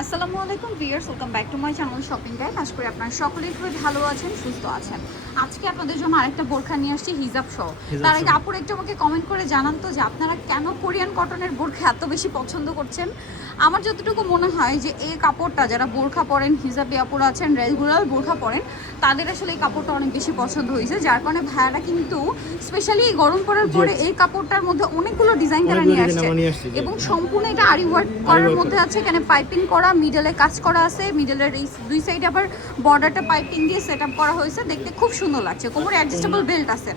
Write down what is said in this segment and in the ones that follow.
আসসালামু আলাইকুম viewers, welcome back to my channel shopping guide. আশা করি আপনারা সকলেই খুবই ভালো আছেন, সুস্থ আছেন। আজকে আপনাদের জন্য আরেকটা বোরখা নিয়ে আসছি হিজাব সহ। তার আগে আপুর একটু আমাকে কমেন্ট করে জানান তো যে আপনারা কেন কোরিয়ান কটনের বোরখা এত বেশি পছন্দ করছেন। আমার যতটুকু মনে হয় যে এই কাপড়টা যারা বোরখা পরেন, হিজাবি আপুরা আছেন, রেগুলার বোরখা পরেন, তাদের আসলে এই কাপড়টা অনেক বেশি পছন্দ হয়েছে, যার কারণে ভাইয়ারা কিন্তু স্পেশালি গরম পড়ার পরে এই কাপড়টার মধ্যে অনেকগুলো ডিজাইন করা নিয়ে আসছে এবং সম্পূর্ণ এটা আরি ওয়ার্ক করার মধ্যে আছে। এখানে পাইপিং করা, মিডলে কাজ করা আছে, মিডলের এই দুই সাইডে আবার বর্ডারটা পাইপিং দিয়ে সেট আপ করা হয়েছে, দেখতে খুব সুন্দর লাগছে। কোমরে অ্যাডজাস্টেবল বেল্ট আছে।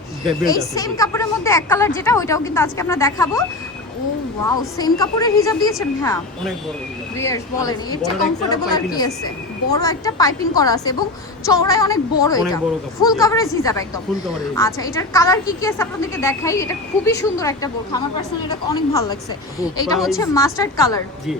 এই সেম কাপড়ের মধ্যে এক কালার যেটা, ওইটাও কিন্তু আজকে আমরা দেখাবো। ও ওয়াও, সেম কাপড়ের হিজাব দিয়েছেন হ্যাঁ, অনেক বড় ভিউয়ার্স বলেন এটা কমফোর্টেবল আর কি আছে। বড় একটা পাইপিং করা আছে এবং চওড়ায় অনেক বড়, এটা ফুল কভারেজ হিজাব একদম। আচ্ছা, এটার কালার কি কি আছে আপনাদেরকে দেখাই। এটা খুবই সুন্দর একটা বোরখা, আমার পার্সোনালি এটা অনেক ভালো লাগছে। এটা হচ্ছে মাস্টার্ড কালার, জি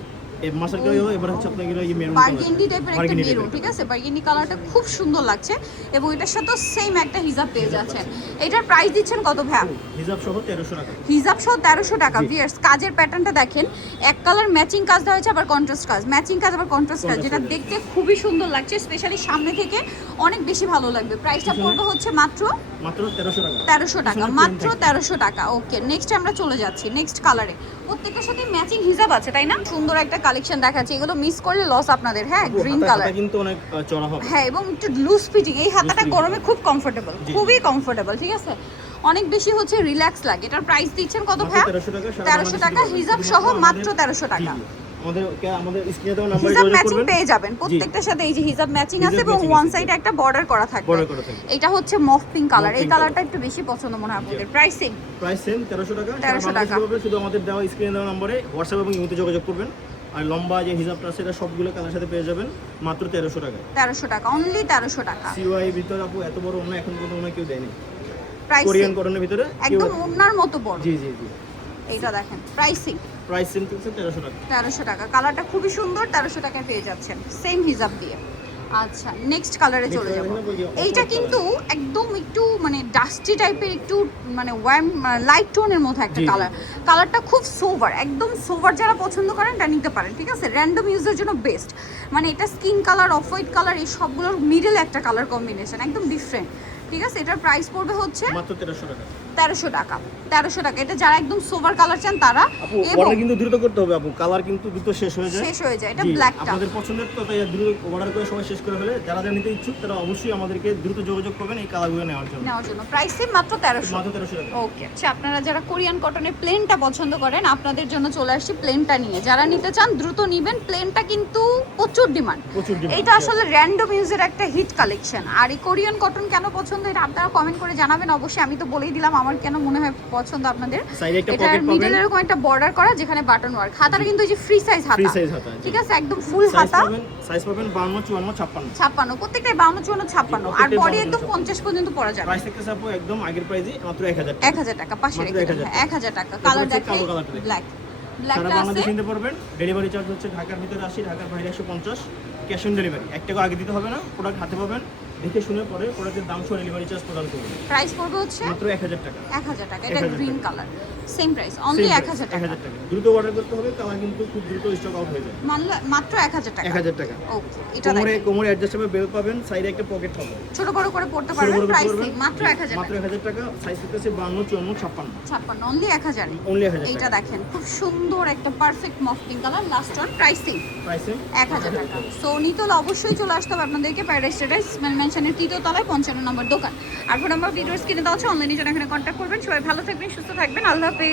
মাস্টার কালার হলো। এবার হচ্ছে আপনাদের এই মেরুন বার্গেন্ডি টাইপের একটা মেরুন, ঠিক আছে। বার্গেন্ডি কালারটা খুব সুন্দর লাগছে এবং এটার সাথে সেম একটা হিজাব পেয়ে যাচ্ছেন। এটার প্রাইস দিচ্ছেন কত ভাই? হিজাব সহ 1300 টাকা। হিজাব সহ 1300 টাকা। ভিউয়ার্স, কাজের প্যাটার্নটা দেখেন, এক কালার ম্যাচিং কাজ দেওয়া হয়েছে, আবার কন্ট্রাস্ট কাজ, ম্যাচিং কাজ আবার কন্ট্রাস্ট কাজ, যেটা দেখতে খুবই সুন্দর লাগছে। স্পেশালি সামনে থেকে অনেক বেশি ভালো লাগবে। প্রাইসটা পড়বে হচ্ছে মাত্র 1300 টাকা। 1300 টাকা, মাত্র 1300 টাকা। ওকে, নেক্সট আমরা চলে যাচ্ছি নেক্সট কালারে। প্রত্যেকটার সাথে ম্যাচিং হিজাব আছে, তাই না? সুন্দর একটা কালেকশন দেখাচ্ছি, এগুলো মিস করলে লস আপনাদের। হ্যাঁ, গ্রিন কালার কিন্তু অনেক চড়া হবে, হ্যাঁ, এবং একটু লুজ ফিটিং। এই হাতাটা গরমে খুব কমফোর্টেবল, খুবই কমফোর্টেবল, ঠিক আছে। অনেক বেশি হচ্ছে রিল্যাক্স লাগে। এটার প্রাইস দিচ্ছেন কত ভাই? 1300 টাকা হিজাব সহ, মাত্র 1300 টাকা। আমাদের স্ক্রিনে দেওয়া নাম্বারে হিজাব যোগাযোগ ম্যাচিং করবেন। পেয়ে যাবেন প্রত্যেকটার সাথে। এই যে হিজাব ম্যাচিং আছে এবং ওয়ান সাইডে একটা বর্ডার করা থাকবে। এটা হচ্ছে মফ পিঙ্ক কালার, এই কালারটা একটু বেশি পছন্দ মনে হয় আপনাদের। প্রাইসিং প্রাইস সেম 1300 টাকা। 1300 টাকা। শুধু আমাদের দেওয়া স্ক্রিনে দেওয়া নম্বরে হোয়াটসঅ্যাপ এবং ইমোতে যোগাযোগ করবেন। আর লম্বা যে হিজাবটা আছে এটা সবগুলো কালার সাথে পেয়ে যাবেন মাত্র 1300 টাকা। 1300 টাকা, অনলি 1300 টাকা। সিওআই ভিতর আপু এত বড় ওন্না এখন পর্যন্ত কেউ দেয়নি। প্রাইস কোরিয়ান কটনের ভিতরে একদম ওন্নার মতো বড়। জি জি জি, এইটা দেখেন। প্রাইসিং প্রাইস সেম 1300 টাকা। 1300 টাকা। কালারটা খুবই সুন্দর, 1300 টাকায় পেয়ে যাচ্ছেন সেম হিজাব দিয়ে। আচ্ছা, নেক্সট কালারে চলে যাব। এইটা কিন্তু একদম একটু মানে ডাস্টি টাইপের, একটু মানে ওয়ার্ম লাইট টোনের মধ্যে একটা কালার। কালারটা খুব সোভার, একদম সোভার। যারা পছন্দ করেন এটা নিতে পারেন, ঠিক আছে। র্যান্ডম ইউজের জন্য বেস্ট। মানে এটা skin colour, off white colour, এই সবগুলোর মিডল একটা কালার কম্বিনেশন, একদম ডিফারেন্ট, ঠিক আছে। এটার প্রাইস পড়বে হচ্ছে মাত্র 1300 টাকা। 1300 টাকা, 1300 টাকা। এটা যারা একদম সোভার কালার চান তারা। অর্ডার কিন্তু দ্রুত করতে হবে আপু, কালার কিন্তু দ্রুত শেষ হয়ে যায়। এটা ব্ল্যাকটা আপনাদের পছন্দের, তো তাই দ্রুত অর্ডার করে সবাই শেষ করে ফেলে। যারা নিতে ইচ্ছুক তারা অবশ্যই আমাদেরকে দ্রুত যোগাযোগ করবেন এই কালারগুলো নেওয়ার জন্য। প্রাইসে মাত্র 1300 টাকা। ওকে, আচ্ছা, আপনারা যারা কোরিয়ান কটনের প্লেনটা পছন্দ করেন, আপনাদের জন্য চলে আসছি প্লেনটা নিয়ে। যারা নিতে চান দ্রুত নিবেন। প্লেনটা কিন্তু প্রচুর ডিমান্ড। এটা আসলে র্যান্ডম ইউজের একটা হিট কালেকশন। আর এই কোরিয়ান কটন কেন পছন্দ এটা আপনারা কমেন্ট করে জানাবেন অবশ্যই। আমি তো বলেই দিলাম আমার কেন মনে হয় পছন্দ আপনাদের। এটা মিডলে এরকম একটা বর্ডার করা, যেখানে বাটন ওয়ার্ক। হাতাটা কিন্তু এই যে ফ্রি সাইজ হাতা, ঠিক আছে, একদম ফুল হাতা। সাইজ পাবেন 52, 54, 56, প্রত্যেকটাই 52, 54, 56। আর বডি একদম 50 পর্যন্ত পরা যাবে। প্রাইস থেকে আপু একদম আগের প্রাইসে মাত্র 1000 টাকা। 1000 টাকা পাশে রেখে দেন। 1000 টাকা। কালার দেখেন, ব্ল্যাক, ব্ল্যাকটা আছে। নিতে পারবেন। ডেলিভারি চার্জ হচ্ছে ঢাকার ভিতরে 80, ঢাকার বাইরে 150। ক্যাশ অন ডেলিভারি 1 টাকা আগে দিতে হবে না। প্রোডাক্ট হাতে পাবেন, দেখে শুনে পরে প্রোডাক্টের দাম সহ ডেলিভারি চার্জ প্রদান করবেন। প্রাইস পড়বে হচ্ছে মাত্র 1000 টাকা। 1000 টাকা। এটা green colour, same price, only 1000 টাকা। 1000 টাকা। দ্রুত অর্ডার করতে হবে, কালার কিন্তু খুব দ্রুত স্টক আউট হয়ে যায়। মাত্র 1000 টাকা। 1000 টাকা। ওকে, এটা দেখেন। কোমরে অ্যাডজাস্টেবল বেল্ট পাবেন, সাইডে একটা পকেট হবে, ছোট বড় করে পড়তে পারবেন। প্রাইস মাত্র 1000 টাকা। মাত্র 1000 টাকা। সাইজ হচ্ছে 52, 54, 56, অনলি 1000। অনলি 1000। এইটা দেখেন, খুব সুন্দর একটা perfect mauve pink colour. Last one, pricing 1000 টাকা। সো নিতল অবশ্যই চলে আসতে হবে আপনাদেরকে প্যারাডাইস স্টেটাস স্মেল মেনশনের 3য় তলায় 55 নম্বর দোকান। আর ফোন নাম্বার ভিডিওস কিনে দেওয়া আছে, অনলাইনে যারা এখানে কন্ট্যাক্ট করবেন। সবাই ভালো থাকবেন, সুস্থ থাকবেন, আল্লাহ হাফেজ।